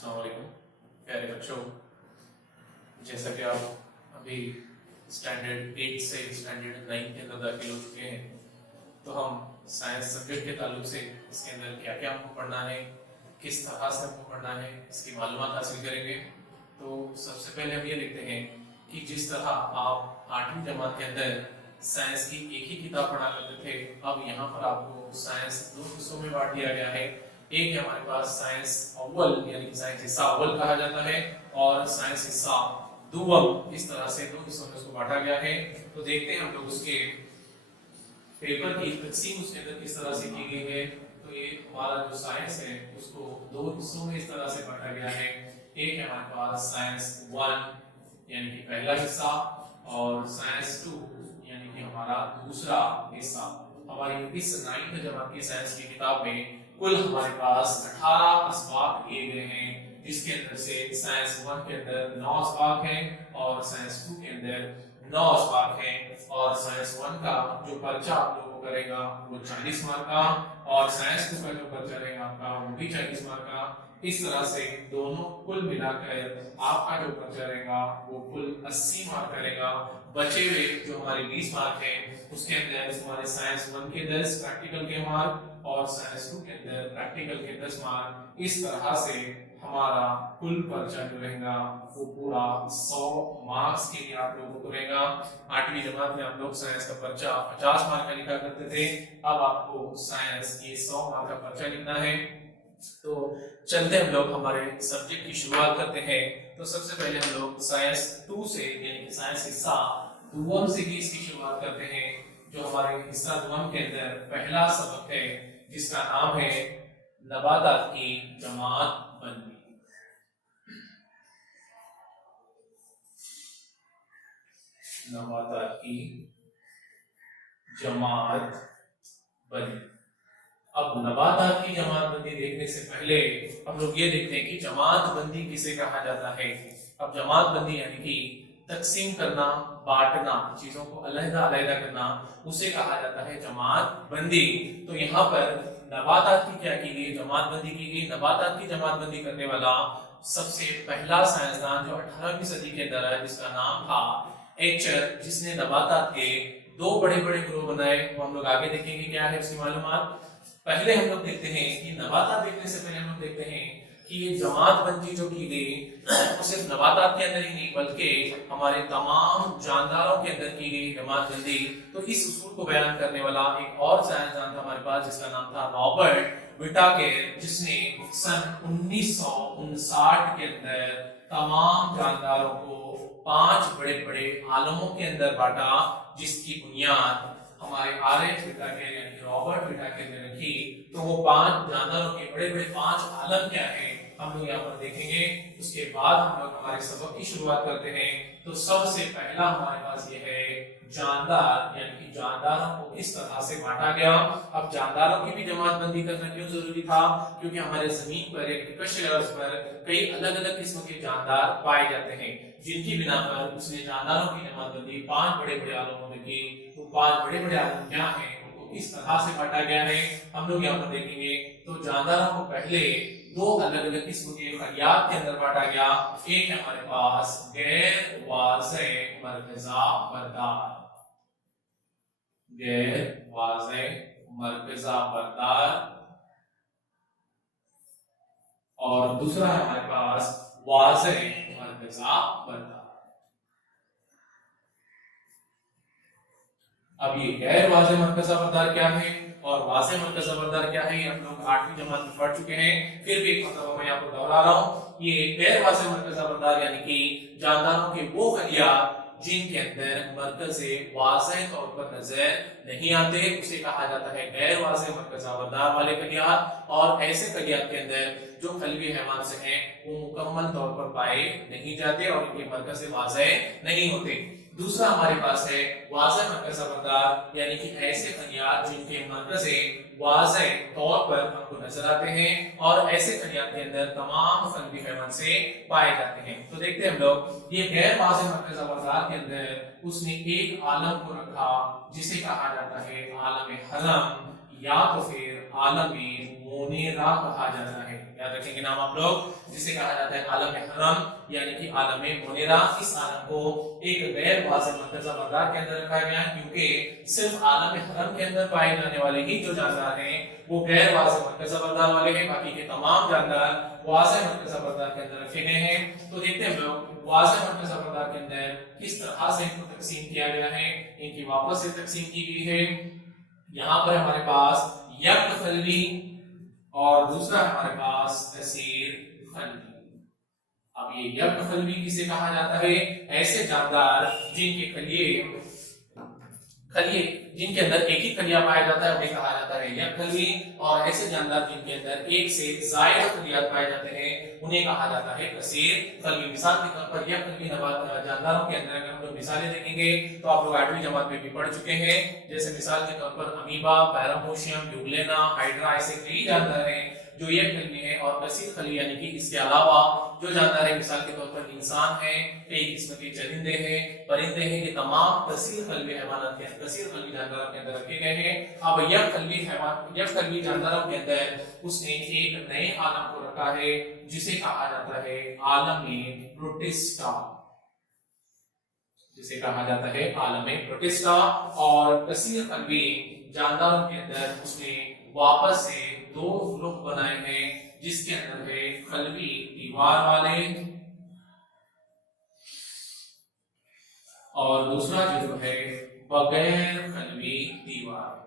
अस्सलाम वालेकुम प्यारे बच्चों। जैसा कि आप अभी स्टैंडर्ड 8 से स्टैंडर्ड 9 के अंदर दाखिल हो चुके हैं, तो हम साइंस सब्जेक्ट के ताल्लुक से इसके अंदर क्या क्या हमको पढ़ना है, किस तरह से हमको पढ़ना है, इसकी मालूमात हासिल करेंगे। तो सबसे पहले हम ये देखते हैं कि जिस तरह आप 8वीं जमात के अंदर साइंस की एक ही किताब पढ़ा करते थे, अब यहाँ पर आपको साइंस दो हिस्सों में बांट दिया गया है। एक है हमारे पास साइंस अव्वल यानी कि साइंस हिस्सा अव्वल कहा जाता है, और साइंस हिस्सा दुव्वम। इस तरह से दो हिस्सों में उसको बांटा गया है। तो देखते हैं हम लोग उसके पेपर की तकसीम उसके अंदर किस तरह से की गई है। तो ये हमारा जो साइंस है उसको दो हिस्सों में इस तरह से बांटा गया है। एक है हमारे पास साइंस 1 यानी कि पहला हिस्सा, और साइंस 2 यानी कि हमारा दूसरा हिस्सा। हमारी इस 9th जमात की साइंस की किताब में कुल हमारे पास 18 असबाक दिए गए हैं, जिसके अंदर से साइंस 1 के अंदर 9 असबाक हैं और साइंस 2 के अंदर 9 असबाक हैं। और साइंस 1 का जो पर्चा आप लोगों को करेगा वो 40 मार्क का, और साइंस 2 का जो पर्चा रहेगा आपका वो भी 40 मार्क का। इस तरह से दोनों कुल मिलाकर आपका जो पर्चा रहेगा वो कुल 80 मार्क का रहेगा। बचे हुए जो हमारे 20 मार्क हैं उसके अंदर हमारे साइंस 1 के 10 प्रैक्टिकल के मार्क और साइंस 2 के अंदर प्रैक्टिकल के 10 मार्क। इस तरह से हमारा कुल पर्चा जो रहेगा वो पूरा 100 मार्क्स के लिए आप लोगों को रहेगा। 8वीं जमात में आप लोग साइंस का पर्चा 50 मार्क का लिखा करते थे, अब आपको साइंस ये 100 मार्क का पर्चा लिखना है। तो चलते हम लोग हमारे सब्जेक्ट की शुरुआत करते हैं। तो सबसे पहले हम लोग साइंस 2 से यानी कि साइंस हिस्सा दुव्वम से ही इसकी शुरुआत करते हैं। जो हमारे हिस्सा दुव्वम के अंदर पहला सबक है जिसका नाम है नबातात की जमात बंदी। नबातात की जमात बंदी। अब नबातात की जमात बंदी देखने से पहले हम लोग ये देखते हैं कि जमात बंदी किसे कहा जाता है। अब जमात बंदी यानी कि तकसीम करना, बांटना, चीजों को अलग-अलग करना, उसे कहा जाता है जमात बंदी। तो यहाँ पर नबातात की क्या की गई, जमात बंदी की गई। नबातात की जमात बंदी करने वाला सबसे पहला साइंसदान जो 18वीं सदी के अंदर है, जिसका नाम था एचर, जिसने नबातात के दो बड़े-बड़े ग्रुप बनाए। वो हम लोग आगे देखेंगे क्या है उसकी मालूमात। पहले हम लोग देखते हैं कि नबातात देखने से पहले हम लोग देखते हैं कि ये जमात बंदी जो की गई वो सिर्फ नबातात के अंदर ही नहीं बल्कि हमारे तमाम जानदारों के अंदर की गई जमात बंदी। तो इस उसूल को बयान करने वाला एक और साइंसदान था हमारे पास जिसका नाम था रॉबर्ट विटाकेर, जिसने सन 1959 के अंदर तमाम जानदारों को 5 बड़े-बड़े आलमों के अंदर बांटा, जिसकी बुनियाद हमारे आरएच विटाकेर यानी कि रॉबर्ट विटाकेर ने रखी। तो वो 5 जानदारों के बड़े-बड़े 5 आलम क्या हैं हम लोग यहाँ पर देखेंगे। उसके बाद हम लोग हमारे सबक की शुरुआत करते हैं। तो सबसे पहला हमारे पास ये है जानदार, यानी कि जानदारों को किस तरह से बांटा गया। अब जानदारों की भी जमात बंदी करना क्यों जरूरी था, क्योंकि हमारे जमीन पर एक निकश पर कई अलग-अलग किस्म के जानदार पाए जाते हैं, जिनकी बिना पर उसने जानदारों की जमात बंदी 5 बड़े-बड़े आलमों में की। तो 5 बड़े-बड़े आलम क्या हैं, उनको किस तरह से बांटा गया है हम लोग यहाँ पर देखेंगे। तो जानदारों को पहले 2 अलग-अलग किस्म के खलियात के अंदर बांटा गया। एक है हमारे पास गैर वाज़ेह मरकज़ा बरदार, गैर वाज़ेह मरकज़ा बरदार, और दूसरा है हमारे पास वाज़ेह मरकज़ा बरदार। अब ये गैर वाज़ेह मरकज़ा बरदार क्या है और वाज़ेह मरकज़ा बरदार क्या है, ये हम लोग 8वीं जमात में पढ़ चुके हैं। फिर भी एक मतलब मैं आपको दोहरा रहा हूँ। ये गैर वाज़ेह मरकज़ा बरदार यानी कि जानदारों के वो खलियात जिनके अंदर मरकज़े वाज़ेह तौर पर नजर नहीं आते, उसे कहा जाता है गैर वाज़ेह मरकज़ा बरदार वाले खलियात। और ऐसे खलियात के अंदर जो खलवी हैवान से हैं वो मुकम्मल तौर पर पाए नहीं जाते और इनके मरकज़े वाज़ेह नहीं होते। दूसरा हमारे पास है वाज़ेह मरकज़ा बरदार, यानी कि ऐसे खलियात जिनके मरकज़े वाज़ेह तौर पर हमको नजर आते हैं और ऐसे खलियात के अंदर तमाम खलवी हैवान से पाए जाते हैं। तो देखते हैं हम लोग ये गैर वाज़ेह मरकज़ा बरदार के अंदर उसने एक आलम को रखा जिसे कहा जाता है आलम हलम। या तो फिर आलमे मोनेरा कहा जाता है। याद रखेंगे नाम आप लोग, जिसे कहा जाता है आलमे हरम यानी कि आलमे मोनेरा। इस आलम को एक गैर वाज़िह मरकज़ा बरदार के अंदर रखा गया है, क्योंकि सिर्फ आलमे हरम के अंदर पाए जाने वाले ही जो जानदार हैं वो गैर वाज़िह मरकज़ा बरदार वाले हैं, बाकी के तमाम जानदार वाज़िह मरकज़ा बरदार के अंदर रखे गए हैं। तो देखते हैं लोग वाज़िह मरकज़ा बरदार के अंदर किस तरह से इनको तकसीम किया गया है, इनकी वापस से तकसीम की गई है। यहाँ पर हमारे पास यक खलवी और दूसरा हमारे पास कसीर खलवी। अब ये यक खलवी किसे कहा जाता है? ऐसे जानदार जिनके खलिए जिनके अंदर एक ही खलिया पाया जाता है उन्हें कहा जाता है यक खलवी, और ऐसे जानदार जिनके अंदर एक से ज्यादा खलियात पाए जाते हैं उन्हें कहा जाता है कसीर खलवी। मिसाल के तौर पर यक खलवी जानदारों के अंदर अगर हम लोग मिसालें देखेंगे तो आप लोग 8वीं जमात में भी पढ़ चुके हैं। जैसे मिसाल के तौर पर अमीबा, पैरामोशियम, यूग्लेना, हाइड्रा, ऐसे कई जानदार हैं जो यक खलवी है। और कसीर खलवी यानी कि इसके अलावा जो जानदार है, मिसाल के तौर पर इंसान है, कई किस्म के चरिंदे हैं, परिंदे हैं, ये तमाम कसीर खलवी हैवानात के अंदर, कसीर खलवी जानदारों के अंदर रखे गए हैं। अब यक खलवी जानदारों के अंदर उसने एक नए आलम को रखा है जिसे कहा जाता है आलमे प्रोटिस्टा, जिसे कहा जाता है आलमे प्रोटिस्टा। और कसीर खलवी जानदारों के अंदर उसने वापस से दो ग्रुप बनाए हैं, जिसके अंदर है खलवी दीवार वाले और दूसरा जो है बगैर खलवी दीवार।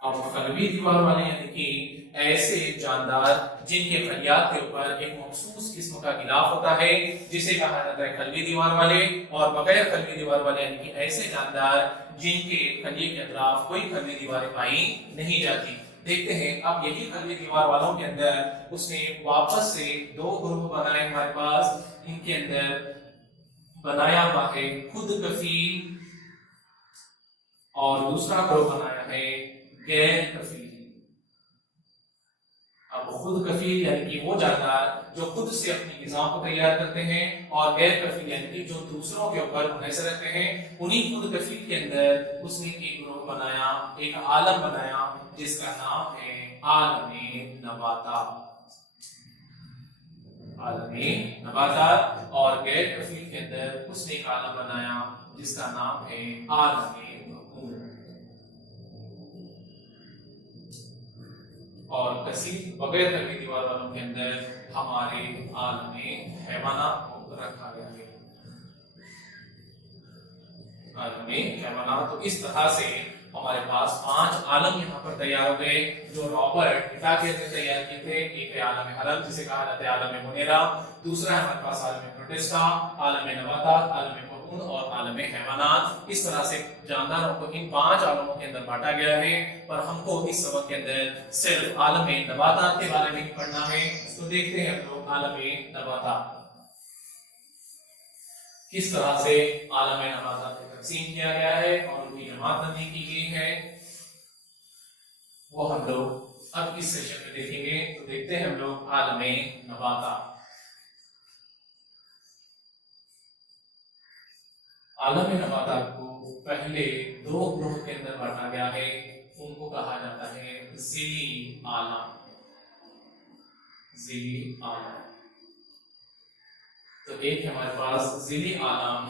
अब खलवी दीवार वाले यानी कि ऐसे जानदार जिनके खलियात के ऊपर एक मखसूस किस्म का गिलाफ होता है, जिसे कहा जाता है खलवी दीवार वाले। और बगैर खलवी दीवार वाले यानी कि ऐसे जानदार जिनके खलिए के अतराफ कोई खलवी दीवारें पाई नहीं जाती। देखते हैं अब यही खलवी दीवार वालों के अंदर उसने वापस से दो ग्रुप बनाए हमारे पास। इनके अंदर बनाया हुआ है खुद कफील और दूसरा ग्रुप बनाया है गैर कफील। अब खुद कफील यानी कि वो जानदार जो खुद से अपनी ग़िज़ा को तैयार करते हैं, और गैर कफील यानी कि जो दूसरों के ऊपर मुनहसर रहते हैं। उन्हीं खुद कफील के अंदर उसने एक ग्रुप बनाया, एक आलम बनाया जिसका नाम है आलमे नबातात, आलमे नबातात। और गैर कफील के अंदर उसने एक आलम बनाया जिसका नाम है आलमे बकूर। और कसीर बगैर खलवी दीवार वालों के अंदर हमारे आलमे हैवानात को रखा गया है, आलमे हैवानात। तो इस तरह से हमारे पास 5 आलम यहाँ पर तैयार हो गए जो रॉबर्ट इटाकियत ने तैयार किए थे। एक है आलमे हरम जिसे कहा जाता है आलमे मुनेरा, दूसरा है हमारे पास आलमे प्रोटिस्टा, आलमे नबातात, आलमे और आलमे हैवानात। इस तरह से जानदारों को इन 5 आलमों के अंदर बांटा गया है। पर हमको इस सबक के अंदर सिर्फ आलमे नबातात के बारे में पढ़ना है। तो देखते हैं हम लोग आलमे नबातात किस तरह से आलमे नबातात को तकसीम किया गया है और उनकी जमातबंदी की गई है, वो हम लोग अब इस सेशन में देखेंगे। तो देखते हैं हम लोग आलमे नबातात। आलमे नबातात को पहले 2 ग्रुप के अंदर बांटा गया है, उनको कहा जाता है ज़िली आलम, ज़िली आलम। तो एक है हमारे पास ज़िली आलम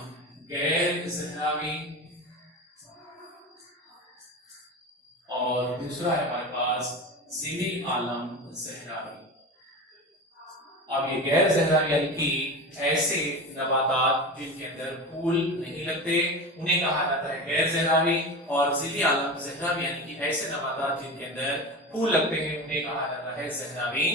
गैर ज़हरावी और दूसरा है हमारे पास ज़िली आलम ज़हरावी। अब ये गैर ज़हरावी यानी कि ऐसे नबातात जिनके अंदर फूल नहीं लगते उन्हें कहा जाता है गैर ज़हरावी, और ज़िली आलम ज़हरावी यानी कि ऐसे नबातात जिनके अंदर फूल लगते हैं उन्हें कहा जाता है ज़हरावी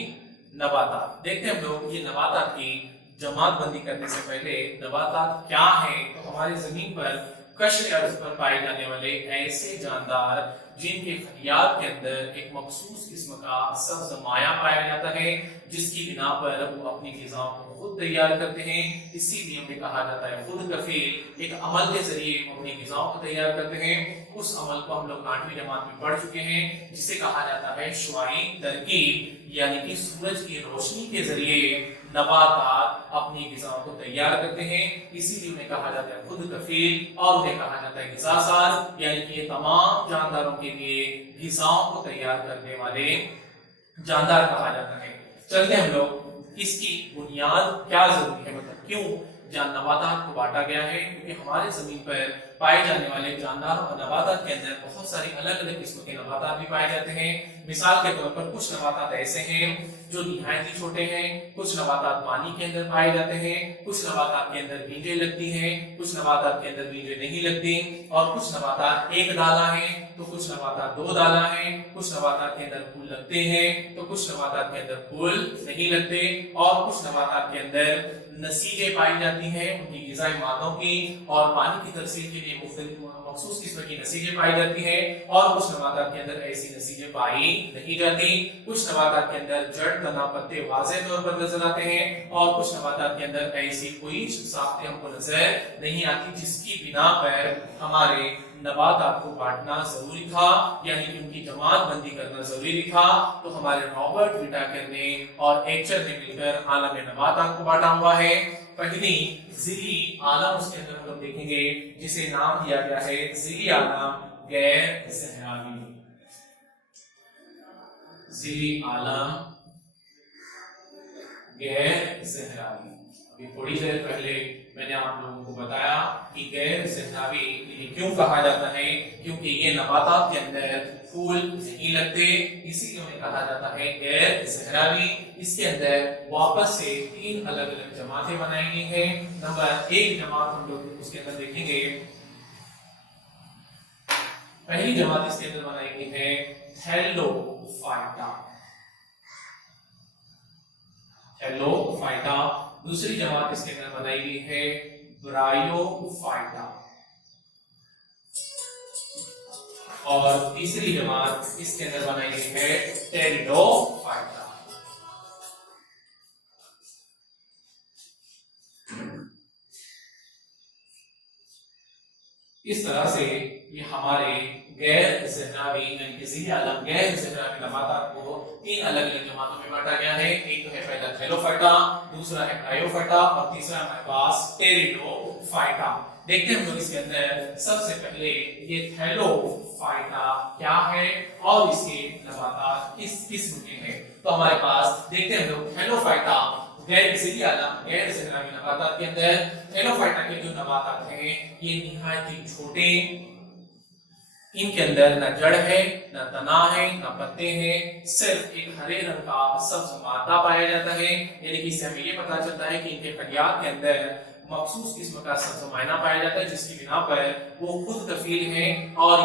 नबातात। देखते हैं हम लोग ये नबातात की जमात बंदी करने से पहले नबातात क्या है। तो हमारी जमीन पर कश्र अर्ज़ पर पाए जाने वाले ऐसे जानदार जिनके खलियात के अंदर एक मखसूस किस्म का सब्ज़ माया पाया जाता है, जिसकी बिना पर वो अपनी ग़िज़ा को खुद तैयार करते हैं, इसीलिए उन्हें कहा जाता है खुद कफील। एक अमल के जरिए वो अपनी ग़िज़ाओं को तैयार करते हैं। उस अमल को हम लोग 8वीं जमात में पढ़ चुके हैं, जिसे कहा जाता है शुआई तरकीब, यानी कि सूरज की रोशनी के जरिए नबातात अपनी ग़िज़ाओं को तैयार करते हैं, इसीलिए उन्हें कहा जाता है खुद कफील और उन्हें कहा जाता है ग़िज़ासाज़, यानी कि ये तमाम जानदारों के लिए ग़िज़ाओं को तैयार करने वाले जानदार कहा जाता है। चलते हम लोग इसकी बुनियाद क्या जरूरी है, मतलब क्यों नबातात को बांटा गया है, क्योंकि हमारे जमीन पर पाए जाने वाले जानदारों और नबातात के अंदर बहुत सारी अलग अलग किस्म के नबातात भी पाए जाते हैं। मिसाल के तौर पर कुछ नबातात ऐसे हैं जो निहायत ही छोटे हैं, कुछ नबातात पानी के अंदर पाए जाते हैं, कुछ नबातात के अंदर बीजें लगती हैं, कुछ नबातात के अंदर बीजें नहीं लगती, और कुछ नबातात एक दाला है तो कुछ नबातात दो दाला है, कुछ नबातात के अंदर फूल लगते हैं तो कुछ नबातात के अंदर फूल नहीं लगते, और कुछ नबातात के अंदर नसीजें पाई जाती हैं उनकी ग़िज़ाई मादों की, और पानी की तरसील के लिए मुख्तलिफ मखसूस किस्म की नसीजें पाई जाती हैं, और कुछ नबातात के अंदर ऐसी नसीजें पाई नहीं जाती। कुछ नबातात के अंदर जड़, तना, पत्ते वाज़ेह तौर पर नजर आते हैं, और कुछ नबातात के अंदर ऐसी कोई साख्तें हमको नजर नहीं आती, जिसकी बिना पर हमारे नबातात को बांटना जरूरी था, यानी कि उनकी जमात बंदी करना जरूरी था। तो हमारे रॉबर्ट विटाकर ने और एचर ने मिलकर आलम नबातात को बांटा हुआ है। पहली ज़िली आलम उसके अंदर हम लोग देखेंगे जिसे नाम दिया गया है ज़िली आलम गैर ज़हरावी। ज़िली आलम गैर ज़हरावी। अभी थोड़ी देर पहले मैंने आप लोगों को बताया कि गैर ज़हरावी क्यों कहा जाता है, क्योंकि ये नबातात के अंदर फूल नहीं लगते, इसीलिए उन्हें कहा जाता है गैर ज़हरावी। इसके अंदर वापस से तीन अलग अलग जमातें बनाई गई हैं। नंबर एक जमात हम लोग उसके अंदर देखेंगे, पहली जमात इसके अंदर बनाई गई है थैलोफाइटा। थैलोफाइटा। दूसरी जमात इसके अंदर बनाई गई है ब्रायोफाइटा, और तीसरी जमात इसके अंदर बनाई गई है टेरिडोफाइटा। इस तरह से ये हमारे गैर ज़हरावी यानी कि ज़िली आलम गैर ज़हरावी नबातात को तीन अलग अलग जमातों में बांटा गया है। एक तो है पहला थैलोफाइटा, दूसरा है ब्रायोफाइटा, और तीसरा हमारे पास टेरिडोफाइटा। देखते हैं हम लोग इसके अंदर सबसे पहले ये थैलोफाइटा क्या है और इसके नबातात किस किस्म के हैं। तो हमारे पास देखते हैं हम लोग थैलोफाइटा गैर ज़िली आलम गैर ज़हरावी नबातात के अंदर थैलोफाइटा के जो नबातात हैं ये निहायत ही छोटे, इनके अंदर न जड़ है, न तना है, न पत्ते हैं, सिर्फ एक हरे रंग का सब्ज मादा पाया जाता है। यानी कि इससे हमें ये पता चलता है कि इनके फलियात के अंदर मखसूस किस्म का सब्ज मायना पाया जाता है, जिसकी बिना पर वो खुद कफील हैं, और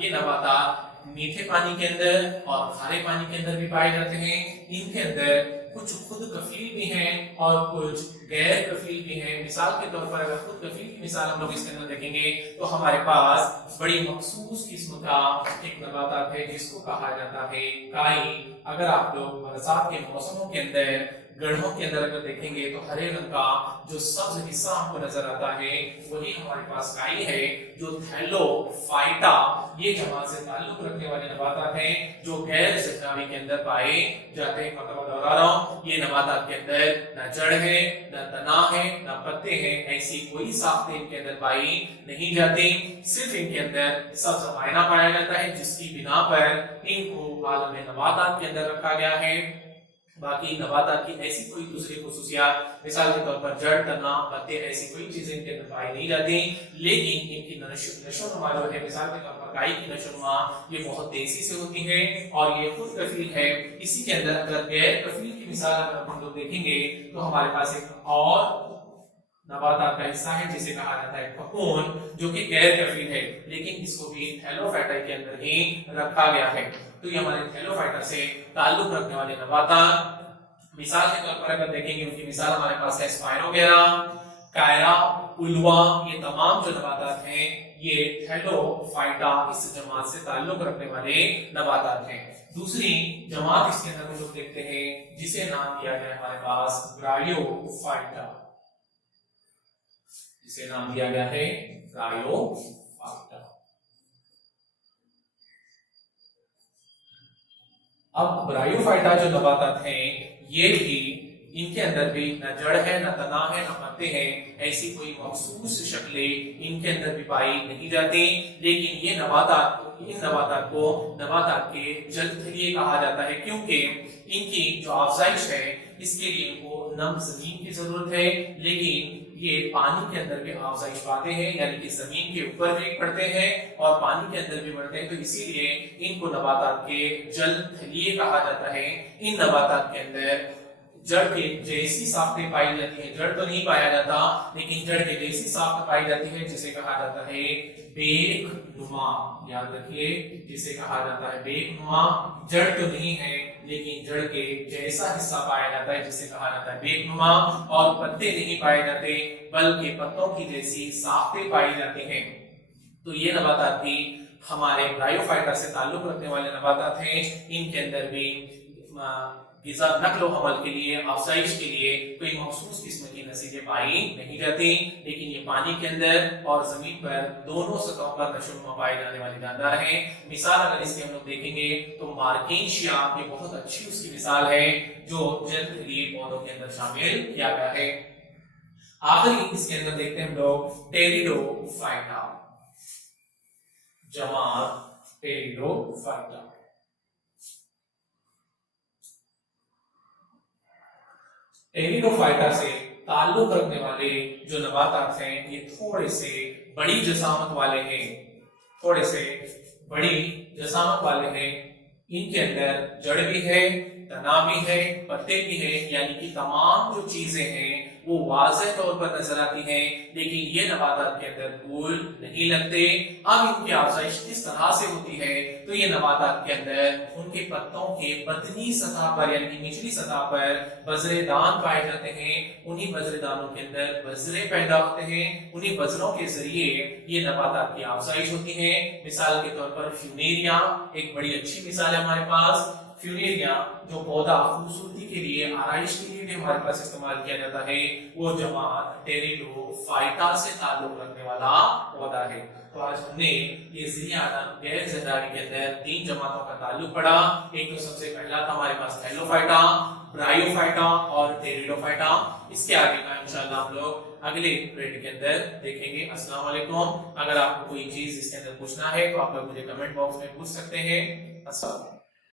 ये नबातात मीठे पानी के अंदर और खारे पानी के अंदर भी पाए जाते हैं। इनके अंदर कुछ खुद कफील भी हैं और कुछ गैर कफील भी हैं। मिसाल के तौर पर अगर खुद कफील की मिसाल हम लोग इसके अंदर देखेंगे तो हमारे पास बड़ी मखसूस किस्म का एक नबातात है जिसको कहा जाता है काई। अगर आप लोग बरसात के मौसमों के अंदर गड्ढों के अंदर अगर देखेंगे तो हरे रंग का जो सब्ज हिस्सा हमको नजर आता है वही हमारे पास काई है, जो थैलोफाइटा ये जमात से ताल्लुक रखने वाले नबातात हैं जो गैर ज़हरावी के अंदर पाए जाते हैं। मतलब दोहरा रहा हूं, ये नबातात के अंदर न जड़ है, न तना है, न पत्ते हैं, ऐसी कोई साख्तें इनके अंदर पाई नहीं जाती। सिर्फ इनके अंदर सब्ज मायना पाया जाता है जिसकी बिना पर इनको आलम नबातात के अंदर रखा गया है। बाकी नबातात की ऐसी कोई दूसरी खुसूसियात मिसाल के तौर पर जड़, तना, पत्ते ऐसी कोई चीजें इनके अंदर पाई नहीं जाती, लेकिन इनकी नशोनुमा जो है मिसाल के तौर पर गाय की नशोनुमा ये बहुत तेजी से होती है और ये खुद कफील है। इसी के अंदर अगर गैर कफील की मिसाल अगर हम लोग देखेंगे तो हमारे पास एक और नबातात का हिस्सा है जिसे कहा जाता है फकून, जो कि गैर कफील है, लेकिन इसको भी थैलोफाइटा के अंदर ही रखा गया है। तो ये हमारे थैलोफाइटा से ताल्लुक रखने वाले नबातात मिसाल के तौर पर अगर देखेंगे उनकी मिसाल हमारे पास है स्पाइरोगेरा, कायरा, उल्वा, ये तमाम जो नबातात हैं ये थैलोफाइटा इस जमात से ताल्लुक रखने वाले नबातात हैं। दूसरी जमात इसके अंदर हम लोग देखते हैं जिसे नाम दिया गया हमारे पास ब्रायोफाइटा, जिसे नाम दिया गया है ब्रायोफाइटा। अब ब्रायोफाइटा जो नबातात हैं ये भी इनके अंदर भी न जड़ है, न तना है, न पत्ते हैं, ऐसी कोई मखसूस शक्लें इनके अंदर भी पाई नहीं जाती। लेकिन ये इन नबातात को नबातात के जलथलीए कहा जाता है, क्योंकि इनकी जो अफजाइश है इसके लिए इनको नम जमीन की जरूरत है, लेकिन ये पानी के अंदर भी अफजाइश पाते हैं, यानी कि जमीन के ऊपर भी बढ़ते हैं और पानी के अंदर भी बढ़ते हैं, तो इसीलिए इनको नबातात के जलथलीए कहा जाता है। इन नबातात के अंदर जड़ के जैसी साख्तें पाई जाती है, जड़ तो नहीं पाया जाता लेकिन जड़ के जैसी साख्त पाई जाती है, जिसे कहा जाता है बेखनुमा। याद रखिए, जिसे कहा जाता है बेखनुमा। जड़ तो नहीं है लेकिन जड़ के जैसा हिस्सा पाया जाता है, जिसे कहा जाता है बेखनुमा। और पत्ते नहीं पाए जाते बल्कि पत्तों की जैसी साख्तें पाई जाती हैं। तो ये नबातात भी हमारे ब्रायोफाइटा से ताल्लुक रखने वाले नबातात हैं। इनके अंदर भी गिज़ा नक्ल व अमल के लिए, अफजाइश के लिए कोई मखसूस किस्म की नसीबें पाई नहीं जाती, लेकिन ये पानी के अंदर और जमीन पर दोनों सतहों पर नशोनुमा पाए जाने वाले जानदार हैं। मिसाल अगर इसकी हम लोग देखेंगे तो मार्केशिया, ये बहुत अच्छी उसकी मिसाल है जो जलथलीए पौधों के अंदर शामिल किया गया है। आखिरी इसके अंदर देखते हैं हम लोग टेरिडोफाइटा, जमात टेरिडोफाइटा। टेरिडोफाइटा से ताल्लुक रखने वाले जो नबातात हैं ये थोड़े से बड़ी जसामत वाले हैं, थोड़े से बड़ी जसामत वाले हैं। इनके अंदर जड़ भी है, तना भी है, पत्ते भी है, यानी कि तमाम जो चीजें हैं वो वाज़ेह तौर पर नजर आती हैं, लेकिन ये नबातात के अंदर फूल नहीं लगते। अब इनकी अफजाइश किस तरह से होती है, तो ये नबातात के अंदर उनके पत्तों के बदनी सतह पर यानी कि निचली सतह पर बजरेदान पाए जाते हैं। उन्हीं बजरेदानों के अंदर बजरे पैदा होते हैं, उन्हीं बजरों के जरिए ये नबातात की अफजाइश होती है। मिसाल के तौर पर फ्यूनेरिया एक बड़ी अच्छी मिसाल है हमारे पास। फ्यूनेरिया जो पौधा खूबसूरती के लिए, आराइश के लिए भी हमारे पास इस्तेमाल किया जाता है, वो जमात टेरिडोफाइटा से ताल्लुक रखने वाला पौधा है। तो आज हमने ये गैर ज़हरावी के अंदर 3 जमातों का ताल्लुक पढ़ा। एक तो सबसे पहला था हमारे पास थैलोफाइटा, ब्रायोफाइटा और टेरिडोफाइटा। इसके आगे का इंशाल्लाह हम लोग अगले पीरियड के अंदर देखेंगे। अस्सलाम वालेकुम। अगर आपको कोई चीज इसके अंदर पूछना है तो आप लोग मुझे कमेंट बॉक्स में पूछ सकते हैं। अस्सलाम।